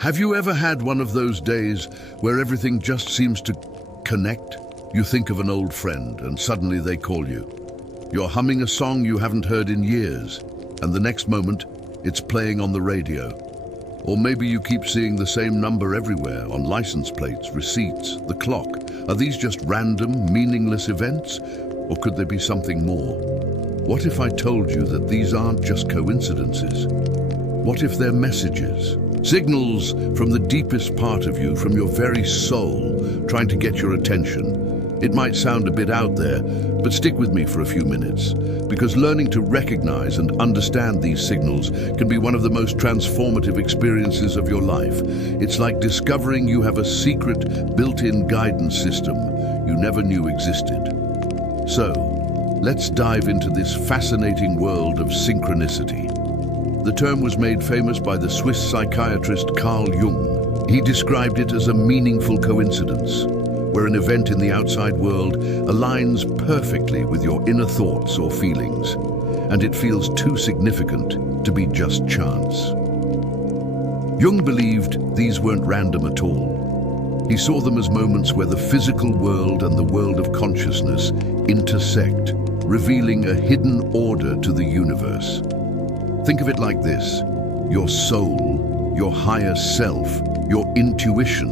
Have you ever had one of those days where everything just seems to connect? You think of an old friend and suddenly they call you. You're humming a song you haven't heard in years, and the next moment, it's playing on the radio. Or maybe you keep seeing the same number everywhere, on license plates, receipts, the clock. Are these just random, meaningless events? Or could there be something more? What if I told you that these aren't just coincidences? What if they're messages? Signals from the deepest part of you, from your very soul, trying to get your attention. It might sound a bit out there, but stick with me for a few minutes, because learning to recognize and understand these signals can be one of the most transformative experiences of your life. It's like discovering you have a secret, built-in guidance system you never knew existed. So, let's dive into this fascinating world of synchronicity. The term was made famous by the Swiss psychiatrist Carl Jung. He described it as a meaningful coincidence, where an event in the outside world aligns perfectly with your inner thoughts or feelings, and it feels too significant to be just chance. Jung believed these weren't random at all. He saw them as moments where the physical world and the world of consciousness intersect, revealing a hidden order to the universe. Think of it like this: your soul, your higher self, your intuition,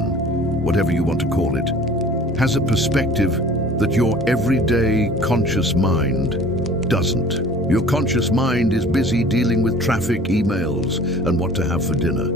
whatever you want to call it, has a perspective that your everyday conscious mind doesn't. Your conscious mind is busy dealing with traffic, emails, and what to have for dinner.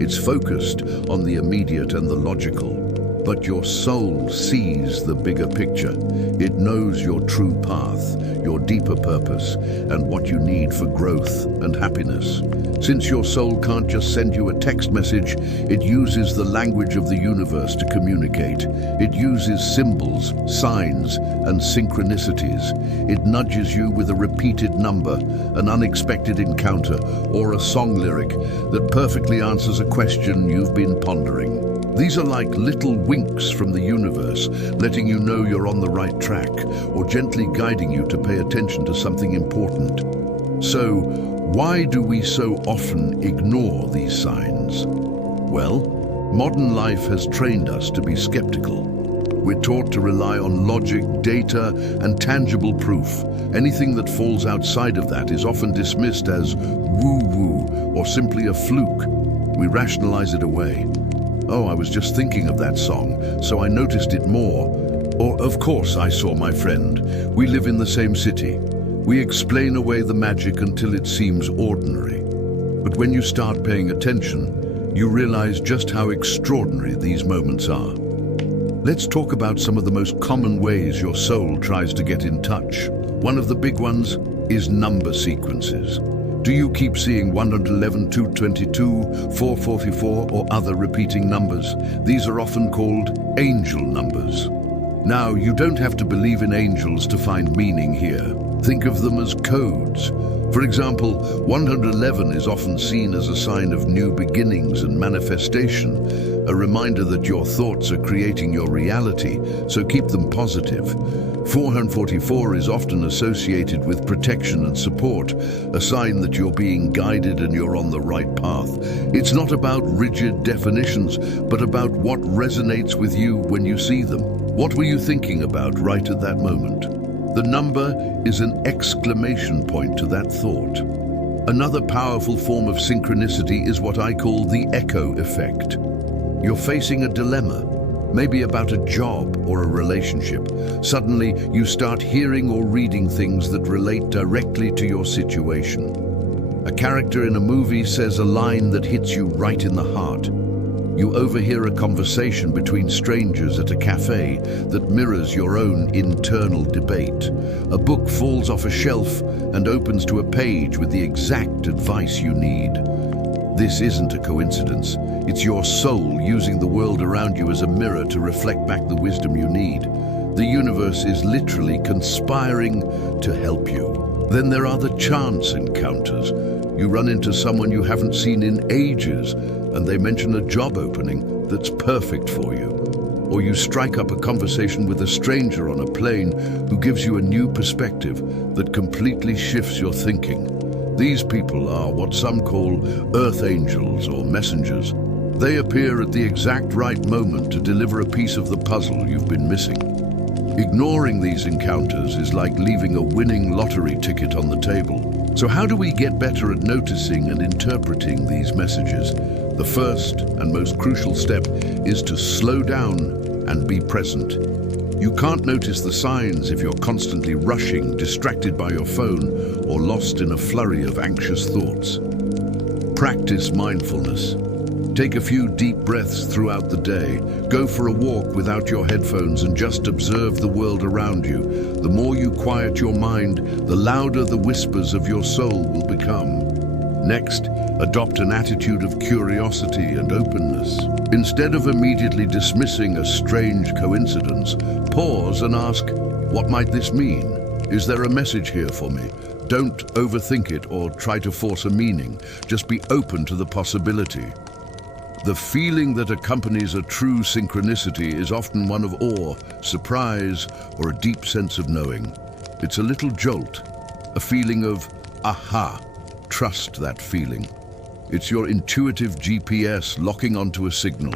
It's focused on the immediate and the logical. But your soul sees the bigger picture. It knows your true path, your deeper purpose, and what you need for growth and happiness. Since your soul can't just send you a text message, it uses the language of the universe to communicate. It uses symbols, signs, and synchronicities. It nudges you with a repeated number, an unexpected encounter, or a song lyric that perfectly answers a question you've been pondering. These are like little winks from the universe, letting you know you're on the right track, or gently guiding you to pay attention to something important. So, why do we so often ignore these signs? Well, modern life has trained us to be skeptical. We're taught to rely on logic, data, and tangible proof. Anything that falls outside of that is often dismissed as woo-woo or simply a fluke. We rationalize it away. Oh, I was just thinking of that song, so I noticed it more. Or, of course, I saw my friend. We live in the same city. We explain away the magic until it seems ordinary. But when you start paying attention, you realize just how extraordinary these moments are. Let's talk about some of the most common ways your soul tries to get in touch. One of the big ones is number sequences. Do you keep seeing 111, 222, 444, or other repeating numbers? These are often called angel numbers. Now, you don't have to believe in angels to find meaning here. Think of them as codes. For example, 111 is often seen as a sign of new beginnings and manifestation, a reminder that your thoughts are creating your reality, so keep them positive. 444 is often associated with protection and support, a sign that you're being guided and you're on the right path. It's not about rigid definitions, but about what resonates with you when you see them. What were you thinking about right at that moment? The number is an exclamation point to that thought. Another powerful form of synchronicity is what I call the echo effect. You're facing a dilemma, maybe about a job or a relationship. Suddenly, you start hearing or reading things that relate directly to your situation. A character in a movie says a line that hits you right in the heart. You overhear a conversation between strangers at a cafe that mirrors your own internal debate. A book falls off a shelf and opens to a page with the exact advice you need. This isn't a coincidence. It's your soul using the world around you as a mirror to reflect back the wisdom you need. The universe is literally conspiring to help you. Then there are the chance encounters. You run into someone you haven't seen in ages, and they mention a job opening that's perfect for you. Or you strike up a conversation with a stranger on a plane who gives you a new perspective that completely shifts your thinking. These people are what some call earth angels or messengers. They appear at the exact right moment to deliver a piece of the puzzle you've been missing. Ignoring these encounters is like leaving a winning lottery ticket on the table. So how do we get better at noticing and interpreting these messages? The first and most crucial step is to slow down and be present. You can't notice the signs if you're constantly rushing, distracted by your phone, or lost in a flurry of anxious thoughts. Practice mindfulness. Take a few deep breaths throughout the day. Go for a walk without your headphones and just observe the world around you. The more you quiet your mind, the louder the whispers of your soul will become. Next, adopt an attitude of curiosity and openness. Instead of immediately dismissing a strange coincidence, pause and ask, what might this mean? Is there a message here for me? Don't overthink it or try to force a meaning. Just be open to the possibility. The feeling that accompanies a true synchronicity is often one of awe, surprise, or a deep sense of knowing. It's a little jolt, a feeling of, aha, trust that feeling. It's your intuitive GPS locking onto a signal.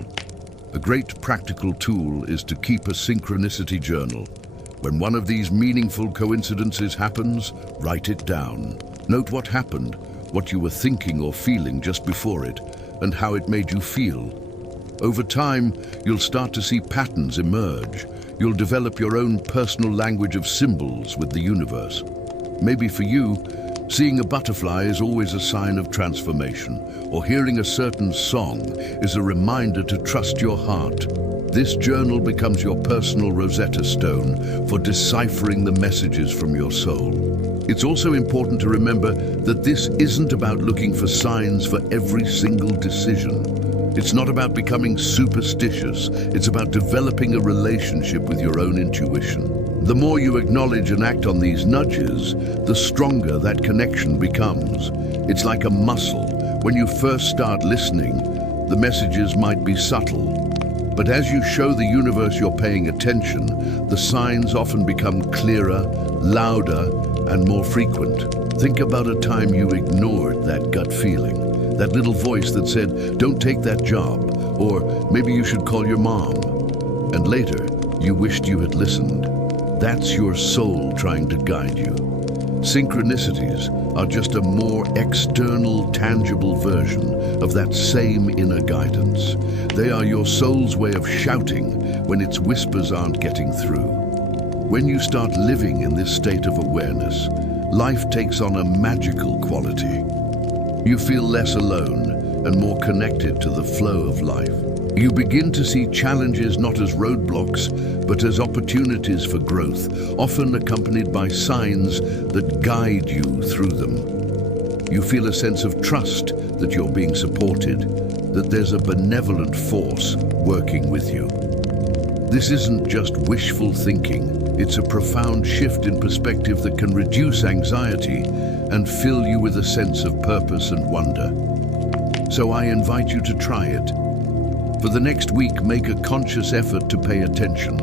A great practical tool is to keep a synchronicity journal. When one of these meaningful coincidences happens, write it down. Note what happened, what you were thinking or feeling just before it, and how it made you feel. Over time, you'll start to see patterns emerge. You'll develop your own personal language of symbols with the universe. Maybe for you, seeing a butterfly is always a sign of transformation, or hearing a certain song is a reminder to trust your heart. This journal becomes your personal Rosetta Stone for deciphering the messages from your soul. It's also important to remember that this isn't about looking for signs for every single decision. It's not about becoming superstitious. It's about developing a relationship with your own intuition. The more you acknowledge and act on these nudges, the stronger that connection becomes. It's like a muscle. When you first start listening, the messages might be subtle. But as you show the universe you're paying attention, the signs often become clearer, louder, and more frequent. Think about a time you ignored that gut feeling, that little voice that said, don't take that job, or maybe you should call your mom. And later, you wished you had listened. That's your soul trying to guide you. Synchronicities are just a more external, tangible version of that same inner guidance. They are your soul's way of shouting when its whispers aren't getting through. When you start living in this state of awareness, life takes on a magical quality. You feel less alone and more connected to the flow of life. You begin to see challenges not as roadblocks, but as opportunities for growth, often accompanied by signs that guide you through them. You feel a sense of trust that you're being supported, that there's a benevolent force working with you. This isn't just wishful thinking. It's a profound shift in perspective that can reduce anxiety and fill you with a sense of purpose and wonder. So I invite you to try it. For the next week, make a conscious effort to pay attention.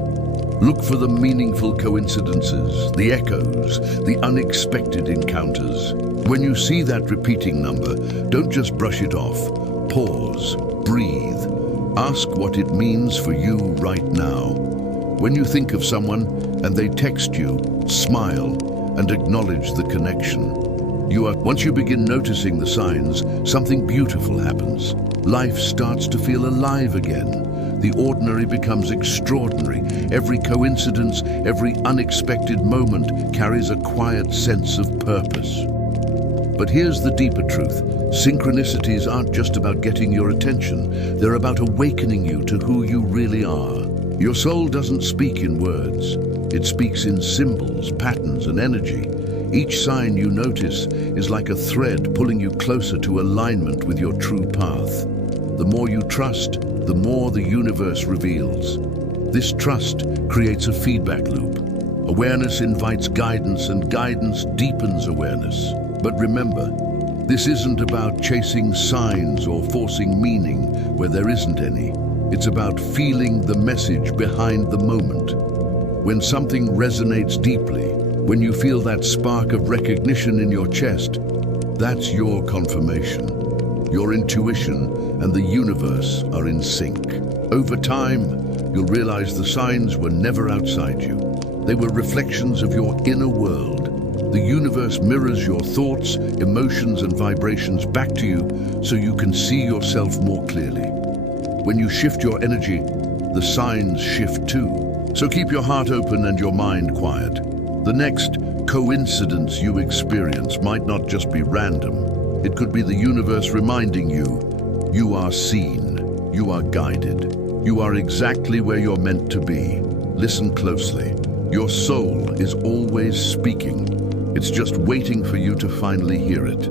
Look for the meaningful coincidences, the echoes, the unexpected encounters. When you see that repeating number, don't just brush it off. Pause, breathe, ask what it means for you right now. When you think of someone and they text you, smile and acknowledge the connection. Once you begin noticing the signs, something beautiful happens. Life starts to feel alive again. The ordinary becomes extraordinary. Every coincidence, every unexpected moment carries a quiet sense of purpose. But here's the deeper truth. Synchronicities aren't just about getting your attention. They're about awakening you to who you really are. Your soul doesn't speak in words. It speaks in symbols, patterns, and energy. Each sign you notice is like a thread pulling you closer to alignment with your true path. The more you trust, the more the universe reveals. This trust creates a feedback loop. Awareness invites guidance, and guidance deepens awareness. But remember, this isn't about chasing signs or forcing meaning where there isn't any. It's about feeling the message behind the moment. When something resonates deeply, when you feel that spark of recognition in your chest, that's your confirmation. Your intuition and the universe are in sync. Over time, you'll realize the signs were never outside you. They were reflections of your inner world. The universe mirrors your thoughts, emotions, and vibrations back to you so you can see yourself more clearly. When you shift your energy, the signs shift too. So keep your heart open and your mind quiet. The next coincidence you experience might not just be random. It could be the universe reminding you, you are seen, you are guided, you are exactly where you're meant to be. Listen closely. Your soul is always speaking. It's just waiting for you to finally hear it.